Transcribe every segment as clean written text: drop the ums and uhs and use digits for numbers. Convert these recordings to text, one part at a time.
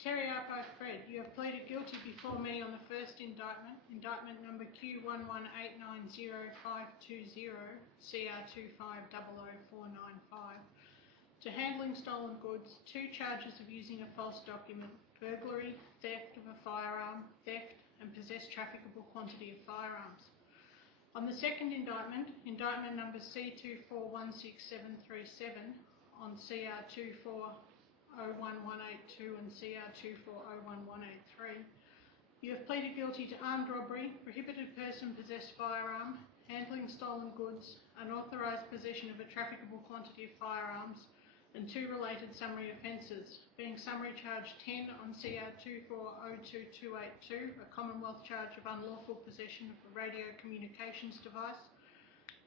Tereapii Fred, you have pleaded guilty before me on the first indictment, indictment number Q118905520 CR2500495, to handling stolen goods, 2 charges of using a false document, burglary, theft of a firearm, theft and possess trafficable quantity of firearms. On the second indictment, indictment number C2416737 on CR2401182 and CR2401183, you have pleaded guilty to armed robbery, prohibited person possessed firearm, handling stolen goods, unauthorised possession of a trafficable quantity of firearms, and 2 related summary offences, being summary charge 10 on CR2402282, a Commonwealth charge of unlawful possession of a radio communications device,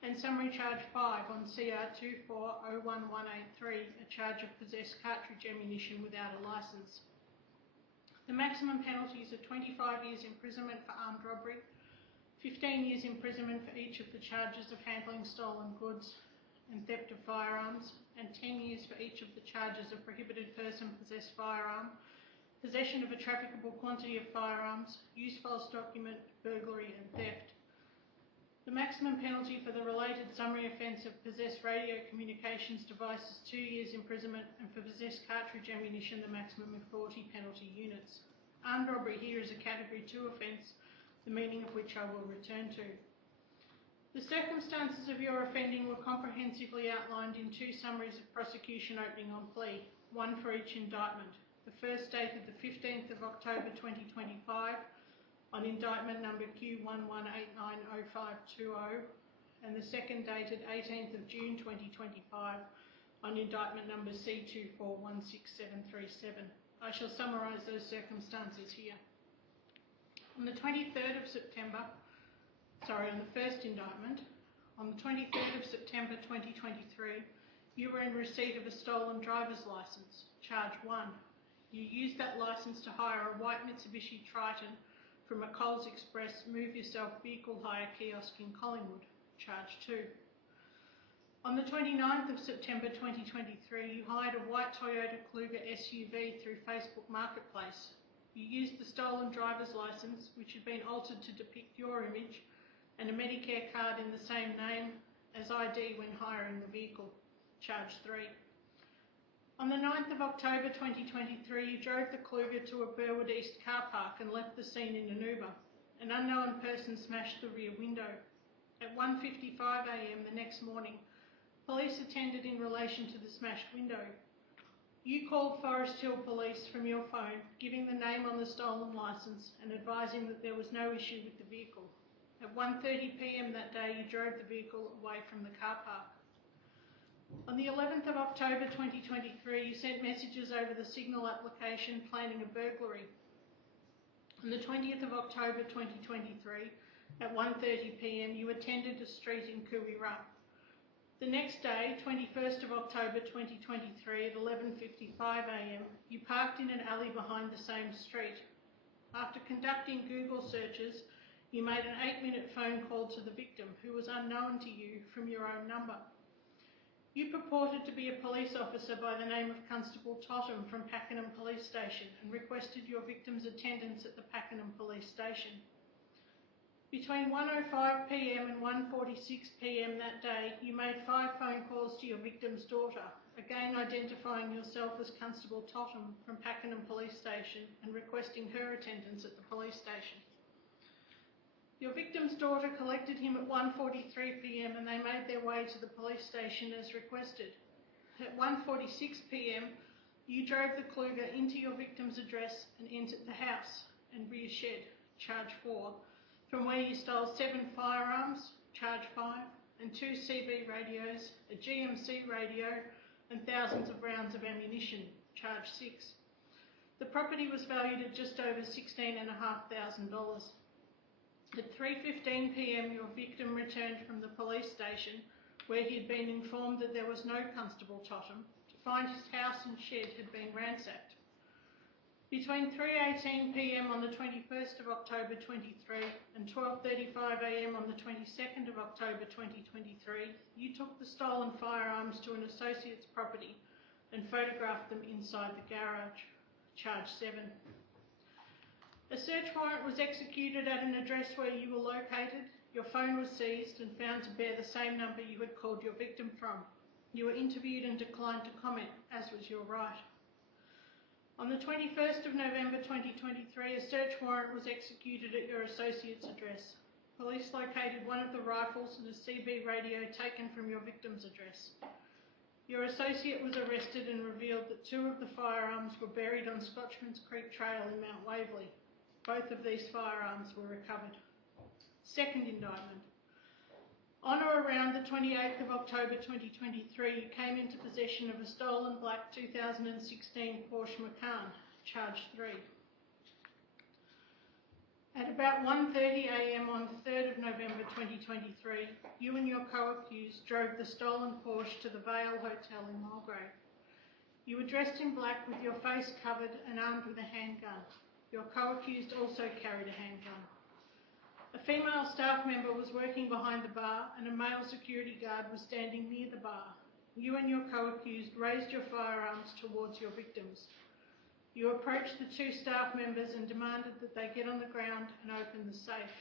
and summary charge 5 on CR2401183, a charge of possessed cartridge ammunition without a licence. The maximum penalties are 25 years imprisonment for armed robbery, 15 years imprisonment for each of the charges of handling stolen goods and theft of firearms, and 10 years for each of the charges of prohibited person possessed firearm, possession of a trafficable quantity of firearms, use false document, burglary and theft. The maximum penalty for the related summary offence of possessed radio communications device is 2 years imprisonment, and for possessed cartridge ammunition the maximum of 40 penalty units. Armed robbery here is a Category 2 offence, the meaning of which I will return to. The circumstances of your offending were comprehensively outlined in 2 summaries of prosecution opening on plea, 1 for each indictment. The first dated the 15th of October 2025 on indictment number Q118905520, and the second dated 18th of June 2025 on indictment number C2416737. I shall summarise those circumstances here. On the 23rd of September, on the first indictment, on the 23rd of September 2023, you were in receipt of a stolen driver's licence, charge 1. You used that licence to hire a white Mitsubishi Triton from a Coles Express Move Yourself vehicle hire kiosk in Collingwood, charge 2. On the 29th of September 2023, you hired a white Toyota Kluger SUV through Facebook Marketplace. You used the stolen driver's licence, which had been altered to depict your image, and a Medicare card in the same name as ID when hiring the vehicle, charge 3. On the 9th of October 2023, you drove the Kluger to a Burwood East car park and left the scene in an Uber. An unknown person smashed the rear window. At 1:55 a.m. the next morning, police attended in relation to the smashed window. You called Forest Hill Police from your phone, giving the name on the stolen licence and advising that there was no issue with the vehicle. At 1:30 p.m. that day, you drove the vehicle away from the car park. On the 11th of October 2023, you sent messages over the Signal application planning a burglary. On the 20th of October 2023, at 1:30 p.m, you attended a street in Cooey-Rup. The next day, 21st of October 2023, at 11:55 a.m, you parked in an alley behind the same street. After conducting Google searches, you made an 8-minute phone call to the victim, who was unknown to you, from your own number. You purported to be a police officer by the name of Constable Totham from Pakenham Police Station and requested your victim's attendance at the Pakenham Police Station. Between 1:05 p.m. and 1:46 p.m. that day, you made 5 phone calls to your victim's daughter, again identifying yourself as Constable Totham from Pakenham Police Station and requesting her attendance at the police station. Your victim's daughter collected him at 1:43 p.m. and they made their way to the police station as requested. At 1:46 p.m, you drove the Kluger into your victim's address and entered the house and rear shed, charge 4, from where you stole 7 firearms, charge 5, and 2 CB radios, a GMC radio, and thousands of rounds of ammunition, charge 6. The property was valued at just over $16,500. At 3:15 p.m, your victim returned from the police station, where he had been informed that there was no Constable Totham, to find his house and shed had been ransacked. Between 3:18 p.m. on the 21st of October 23 and 12:35 a.m. on the 22nd of October 2023, you took the stolen firearms to an associate's property and photographed them inside the garage. charge 7. A search warrant was executed at an address where you were located. Your phone was seized and found to bear the same number you had called your victim from. You were interviewed and declined to comment, as was your right. On the 21st of November 2023, a search warrant was executed at your associate's address. Police located one of the rifles and a CB radio taken from your victim's address. Your associate was arrested and revealed that 2 of the firearms were buried on Scotchman's Creek Trail in Mount Waverley. Both of these firearms were recovered. Second indictment. On or around the 28th of October 2023, you came into possession of a stolen black 2016 Porsche Macan, charge 3. At about 1:30 a.m. on the 3rd of November 2023, you and your co-accused drove the stolen Porsche to the Vale Hotel in Mulgrave. You were dressed in black with your face covered and armed with a handgun. Your co-accused also carried a handgun. A female staff member was working behind the bar and a male security guard was standing near the bar. You and your co-accused raised your firearms towards your victims. You approached the 2 staff members and demanded that they get on the ground and open the safe.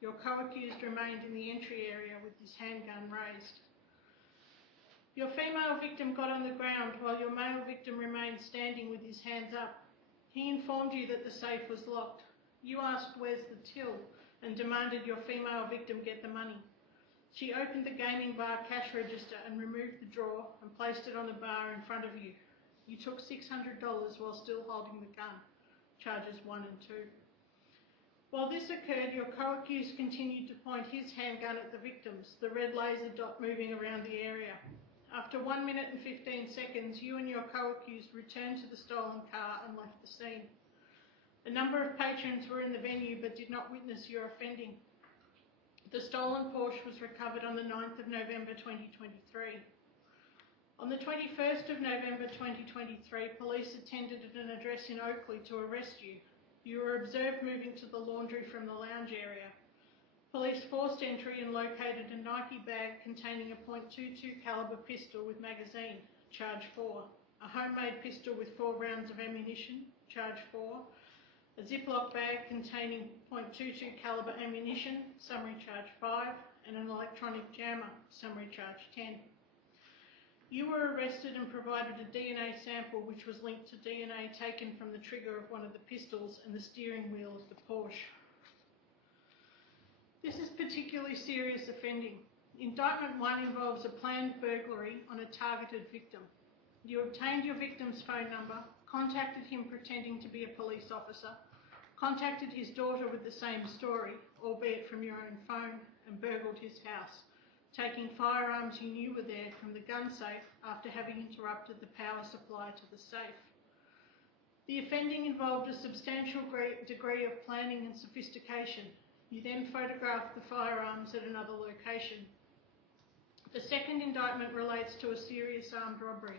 Your co-accused remained in the entry area with his handgun raised. Your female victim got on the ground while your male victim remained standing with his hands up. He informed you that the safe was locked. You asked, "Where's the till?" and demanded your female victim get the money. She opened the gaming bar cash register and removed the drawer and placed it on the bar in front of you. You took $600 while still holding the gun, charges 1 and 2. While this occurred, your co-accused continued to point his handgun at the victims, the red laser dot moving around the area. After 1 minute and 15 seconds, you and your co-accused returned to the stolen car and left the scene. A number of patrons were in the venue but did not witness your offending. The stolen Porsche was recovered on the 9th of November 2023. On the 21st of November 2023, police attended at an address in Oakley to arrest you. You were observed moving to the laundry from the lounge area. Police forced entry and located a Nike bag containing a .22 caliber pistol with magazine, charge 4, a homemade pistol with 4 rounds of ammunition, charge 4, a Ziploc bag containing .22 caliber ammunition, summary charge 5, and an electronic jammer, summary charge 10. You were arrested and provided a DNA sample which was linked to DNA taken from the trigger of one of the pistols and the steering wheel of the Porsche. This is particularly serious offending. Indictment 1 involves a planned burglary on a targeted victim. You obtained your victim's phone number, contacted him pretending to be a police officer, contacted his daughter with the same story, albeit from your own phone, and burgled his house, taking firearms you knew were there from the gun safe after having interrupted the power supply to the safe. The offending involved a substantial degree of planning and sophistication. You then photographed the firearms at another location. The second indictment relates to a serious armed robbery.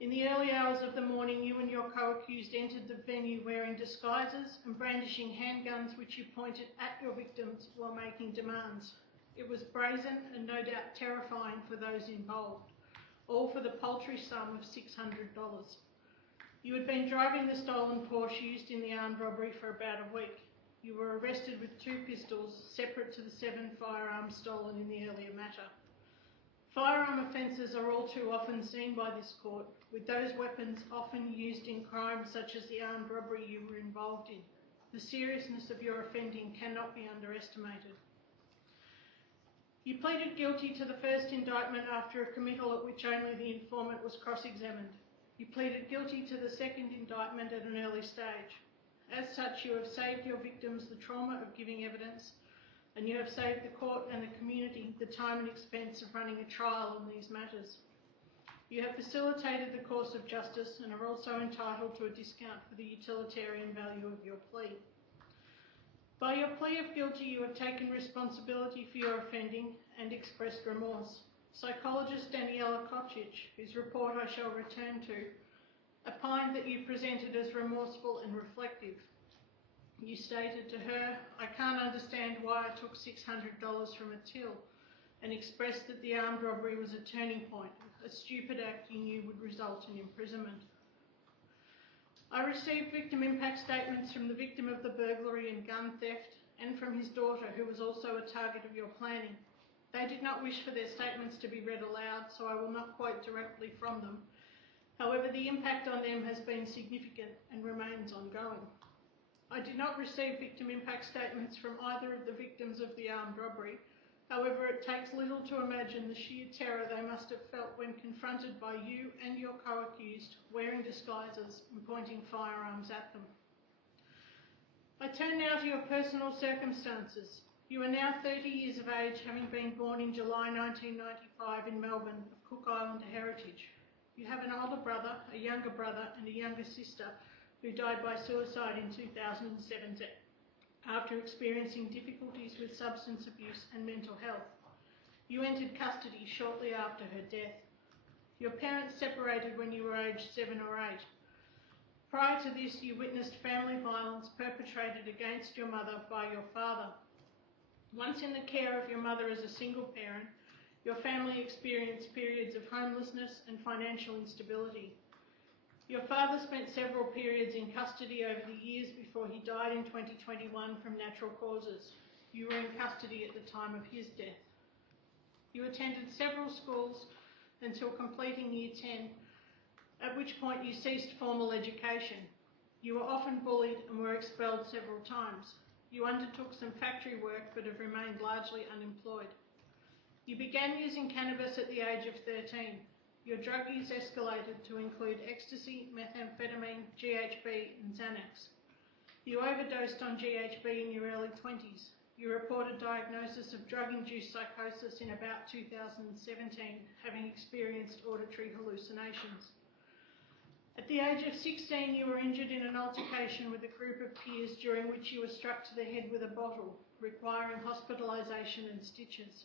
In the early hours of the morning, you and your co-accused entered the venue wearing disguises and brandishing handguns which you pointed at your victims while making demands. It was brazen and no doubt terrifying for those involved, all for the paltry sum of $600. You had been driving the stolen Porsche used in the armed robbery for about a week. You were arrested with 2 pistols, separate to the 7 firearms stolen in the earlier matter. Firearm offences are all too often seen by this court, with those weapons often used in crimes such as the armed robbery you were involved in. The seriousness of your offending cannot be underestimated. You pleaded guilty to the first indictment after a committal at which only the informant was cross-examined. You pleaded guilty to the second indictment at an early stage. As such, you have saved your victims the trauma of giving evidence, and you have saved the court and the community the time and expense of running a trial on these matters. You have facilitated the course of justice and are also entitled to a discount for the utilitarian value of your plea. By your plea of guilty, you have taken responsibility for your offending and expressed remorse. Psychologist Daniela Kocic, whose report I shall return to, opined that you presented as remorseful and reflective. You stated to her, "I can't understand why I took $600 from a till," and expressed that the armed robbery was a turning point, a stupid act you knew would result in imprisonment. I received victim impact statements from the victim of the burglary and gun theft and from his daughter, who was also a target of your planning. They did not wish for their statements to be read aloud, so I will not quote directly from them. However, the impact on them has been significant and remains ongoing. I did not receive victim impact statements from either of the victims of the armed robbery. However, it takes little to imagine the sheer terror they must have felt when confronted by you and your co-accused wearing disguises and pointing firearms at them. I turn now to your personal circumstances. You are now 30 years of age, having been born in July 1995 in Melbourne of Cook Islander heritage. You have an older brother, a younger brother and a younger sister who died by suicide in 2017 after experiencing difficulties with substance abuse and mental health. You entered custody shortly after her death. Your parents separated when you were aged 7 or 8. Prior to this, you witnessed family violence perpetrated against your mother by your father. Once in the care of your mother as a single parent, your family experienced periods of homelessness and financial instability. Your father spent several periods in custody over the years before he died in 2021 from natural causes. You were in custody at the time of his death. You attended several schools until completing Year 10, at which point you ceased formal education. You were often bullied and were expelled several times. You undertook some factory work but have remained largely unemployed. You began using cannabis at the age of 13. Your drug use escalated to include ecstasy, methamphetamine, GHB and Xanax. You overdosed on GHB in your early 20s. You reported diagnosis of drug-induced psychosis in about 2017, having experienced auditory hallucinations. At the age of 16, you were injured in an altercation with a group of peers during which you were struck to the head with a bottle, requiring hospitalisation and stitches.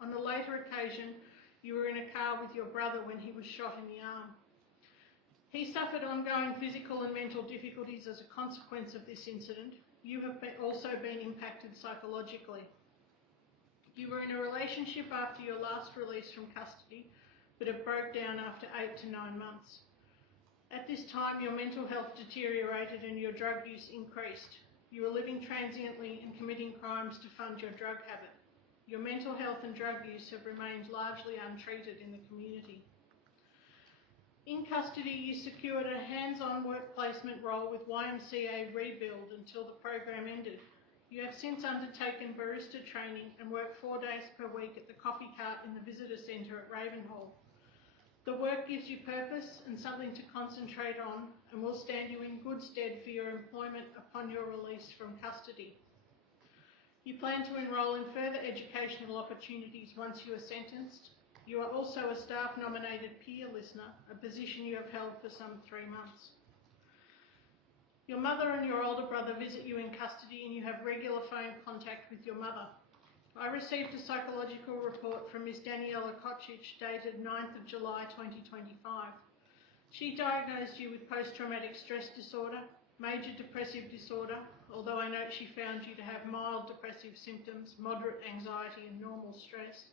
On a later occasion, you were in a car with your brother when he was shot in the arm. He suffered ongoing physical and mental difficulties as a consequence of this incident. You have also been impacted psychologically. You were in a relationship after your last release from custody, but have broke down after 8 to 9 months. At this time, your mental health deteriorated and your drug use increased. You were living transiently and committing crimes to fund your drug habit. Your mental health and drug use have remained largely untreated in the community. In custody, you secured a hands-on work placement role with YMCA Rebuild until the program ended. You have since undertaken barista training and work 4 days per week at the coffee cart in the visitor centre at Ravenhall. The work gives you purpose and something to concentrate on and will stand you in good stead for your employment upon your release from custody. You plan to enrol in further educational opportunities once you are sentenced. You are also a staff-nominated peer listener, a position you have held for some 3 months. Your mother and your older brother visit you in custody and you have regular phone contact with your mother. I received a psychological report from Ms. Daniela Kocic dated 9th of July 2025. She diagnosed you with post-traumatic stress disorder, major depressive disorder, although I note she found you to have mild depressive symptoms, moderate anxiety and normal stress,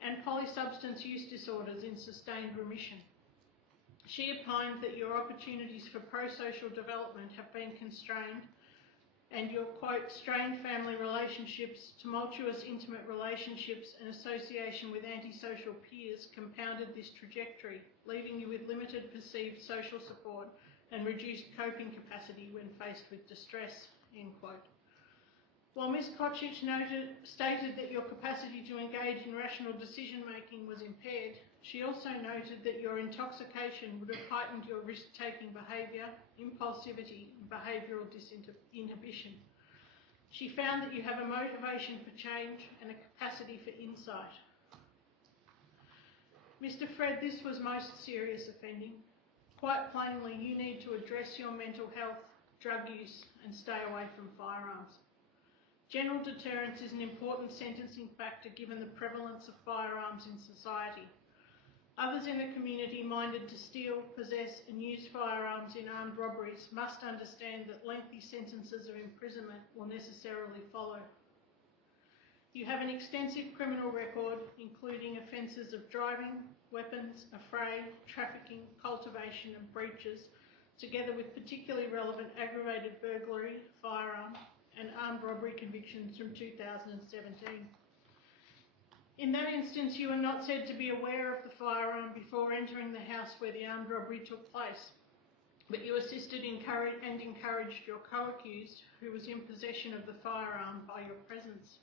and polysubstance use disorders in sustained remission. She opined that your opportunities for pro-social development have been constrained and your, quote, strained family relationships, tumultuous intimate relationships and association with antisocial peers compounded this trajectory, leaving you with limited perceived social support and reduced coping capacity when faced with distress, end quote. While Ms. Kocic stated that your capacity to engage in rational decision-making was impaired, she also noted that your intoxication would have heightened your risk-taking behaviour, impulsivity and behavioural disinhibition. She found that you have a motivation for change and a capacity for insight. Mr. Fred, this was most serious offending. Quite plainly, you need to address your mental health, drug use and stay away from firearms. General deterrence is an important sentencing factor given the prevalence of firearms in society. Others in the community minded to steal, possess and use firearms in armed robberies must understand that lengthy sentences of imprisonment will necessarily follow. You have an extensive criminal record, including offences of driving, weapons, affray, trafficking, cultivation and breaches, together with particularly relevant aggravated burglary, firearm and armed robbery convictions from 2017. In that instance, you were not said to be aware of the firearm before entering the house where the armed robbery took place, but you assisted and encouraged your co-accused, who was in possession of the firearm, by your presence.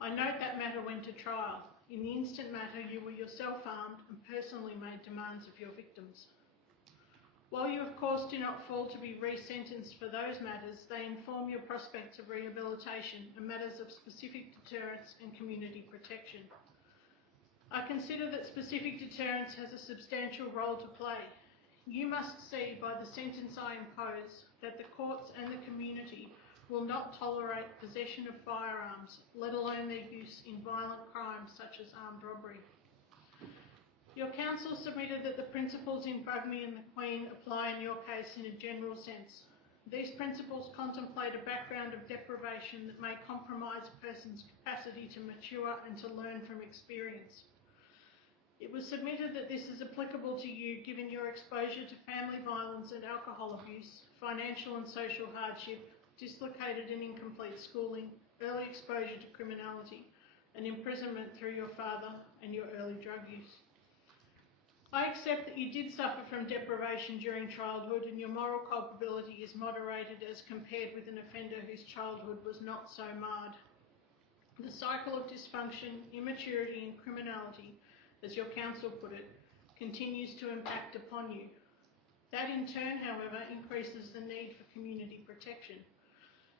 I note that matter went to trial. In the instant matter, you were yourself armed and personally made demands of your victims. While you, of course, do not fall to be resentenced for those matters, they inform your prospects of rehabilitation and matters of specific deterrence and community protection. I consider that specific deterrence has a substantial role to play. You must see by the sentence I impose that the courts and the community will not tolerate possession of firearms, let alone their use in violent crimes such as armed robbery. Your counsel submitted that the principles in Bugmy and the Queen apply in your case in a general sense. These principles contemplate a background of deprivation that may compromise a person's capacity to mature and to learn from experience. It was submitted that this is applicable to you given your exposure to family violence and alcohol abuse, financial and social hardship, dislocated and incomplete schooling, early exposure to criminality, and imprisonment through your father and your early drug use. I accept that you did suffer from deprivation during childhood and your moral culpability is moderated as compared with an offender whose childhood was not so marred. The cycle of dysfunction, immaturity and criminality, as your counsel put it, continues to impact upon you. That in turn, however, increases the need for community protection.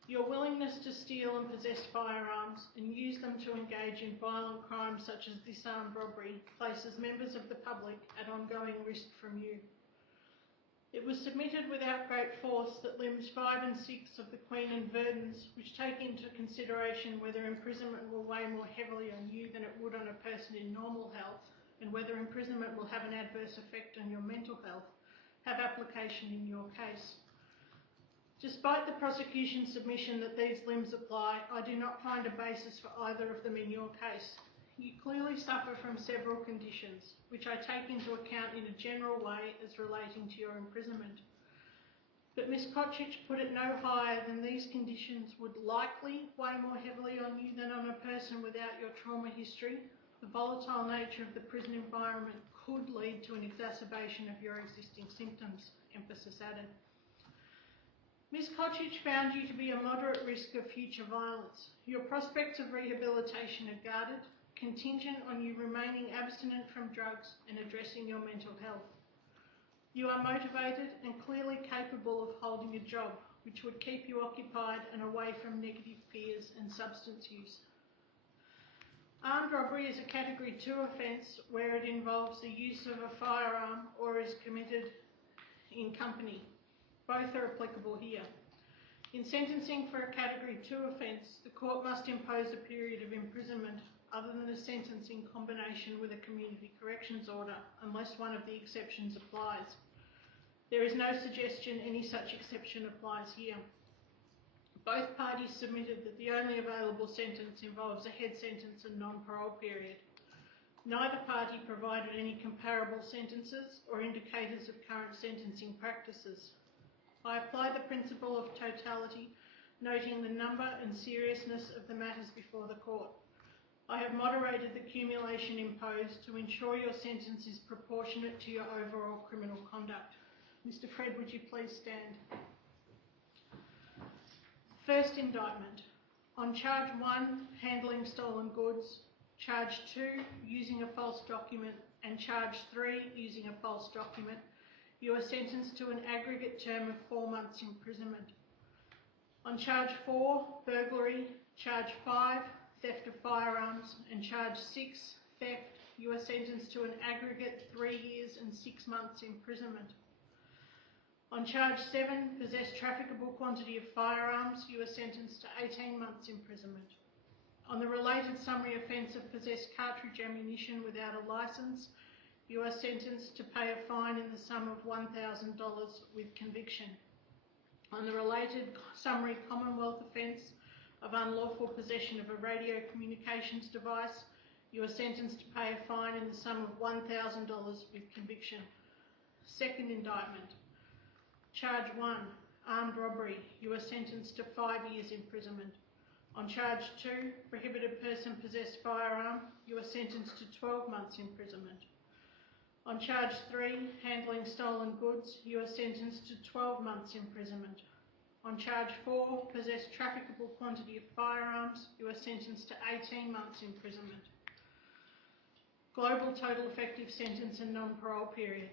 Your willingness to steal and possess firearms and use them to engage in violent crimes such as disarmed robbery places members of the public at ongoing risk from you. It was submitted without great force that limbs 5 and 6 of the Queen and Verdens, which take into consideration whether imprisonment will weigh more heavily on you than it would on a person in normal health, and whether imprisonment will have an adverse effect on your mental health, have application in your case. Despite the prosecution's submission that these limbs apply, I do not find a basis for either of them in your case. You clearly suffer from several conditions, which I take into account in a general way as relating to your imprisonment. But Ms. Kocic put it no higher than these conditions would likely weigh more heavily on you than on a person without your trauma history. The volatile nature of the prison environment could lead to an exacerbation of your existing symptoms, emphasis added. Ms. Kocic found you to be a moderate risk of future violence. Your prospects of rehabilitation are guarded, contingent on you remaining abstinent from drugs and addressing your mental health. You are motivated and clearly capable of holding a job, which would keep you occupied and away from negative peers and substance use. Armed robbery is a Category 2 offence where it involves the use of a firearm or is committed in company. Both are applicable here. In sentencing for a Category 2 offence, the court must impose a period of imprisonment other than a sentence in combination with a community corrections order, unless one of the exceptions applies. There is no suggestion any such exception applies here. Both parties submitted that the only available sentence involves a head sentence and non-parole period. Neither party provided any comparable sentences or indicators of current sentencing practices. I apply the principle of totality, noting the number and seriousness of the matters before the court. I have moderated the accumulation imposed to ensure your sentence is proportionate to your overall criminal conduct. Mr. Fred, would you please stand? First indictment. On Charge 1, handling stolen goods, Charge 2, using a false document, and Charge 3, using a false document, you are sentenced to an aggregate term of 4 months imprisonment. On Charge 4, burglary, Charge 5, theft of firearms, and Charge 6, theft, you are sentenced to an aggregate 3 years and 6 months imprisonment. On Charge 7, possess trafficable quantity of firearms, you are sentenced to 18 months imprisonment. On the related summary offence of possess cartridge ammunition without a licence, you are sentenced to pay a fine in the sum of $1,000 with conviction. On the related summary Commonwealth offence of unlawful possession of a radio communications device, you are sentenced to pay a fine in the sum of $1,000 with conviction. Second indictment. Charge 1, armed robbery, you are sentenced to 5 years imprisonment. On charge 2, prohibited person possessed firearm, you are sentenced to 12 months imprisonment. On charge 3, handling stolen goods, you are sentenced to 12 months imprisonment. On charge 4, possess trafficable quantity of firearms, you are sentenced to 18 months imprisonment. Global total effective sentence and non-parole period.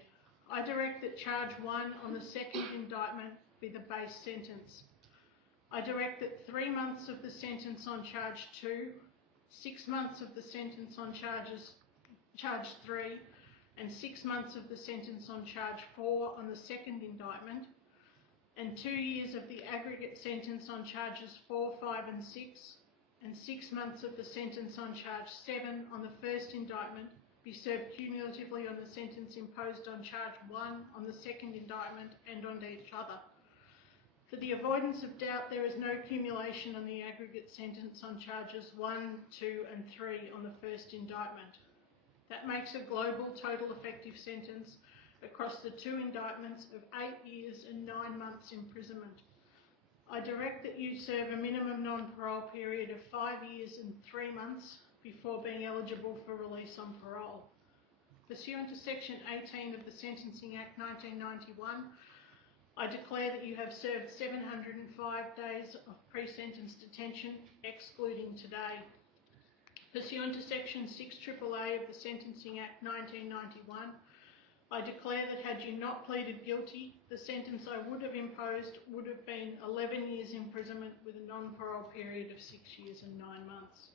I direct that charge 1 on the second indictment be the base sentence. I direct that 3 months of the sentence on charge 2, 6 months of the sentence on charge 3, and 6 months of the sentence on charge 4 on the second indictment, and 2 years of the aggregate sentence on charges 4, 5 and 6, and 6 months of the sentence on charge 7 on the first indictment be served cumulatively on the sentence imposed on charge 1 on the second indictment and on each other. For the avoidance of doubt, there is no cumulation on the aggregate sentence on charges 1, 2 and 3 on the first indictment. That makes a global total effective sentence across the 2 indictments of 8 years and 9 months imprisonment. I direct that you serve a minimum non-parole period of 5 years and 3 months before being eligible for release on parole. Pursuant to Section 18 of the Sentencing Act 1991, I declare that you have served 705 days of pre-sentence detention, excluding today. Pursuant to Section 6AAA of the Sentencing Act 1991, I declare that had you not pleaded guilty, the sentence I would have imposed would have been 11 years imprisonment with a non-parole period of 6 years and 9 months.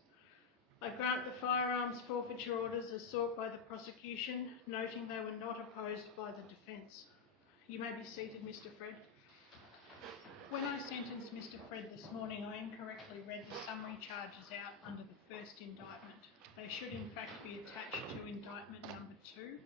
I grant the firearms forfeiture orders as sought by the prosecution, noting they were not opposed by the defence. You may be seated, Mr. Fred. When I sentenced Mr. Fred this morning, I incorrectly read the summary charges out under the first indictment. They should in fact be attached to indictment number 2.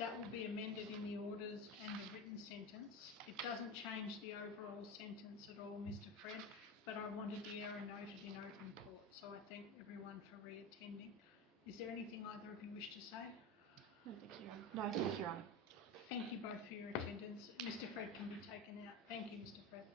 That will be amended in the orders and the written sentence. It doesn't change the overall sentence at all, Mr. Fred, but I wanted the error noted in open court, so I thank everyone for reattending. Is there anything either of you wish to say? No, thank you, Your Honour. No, thank you, Your Honour. Thank you both for your attendance. Mr. Fred can be taken out. Thank you, Mr. Fred.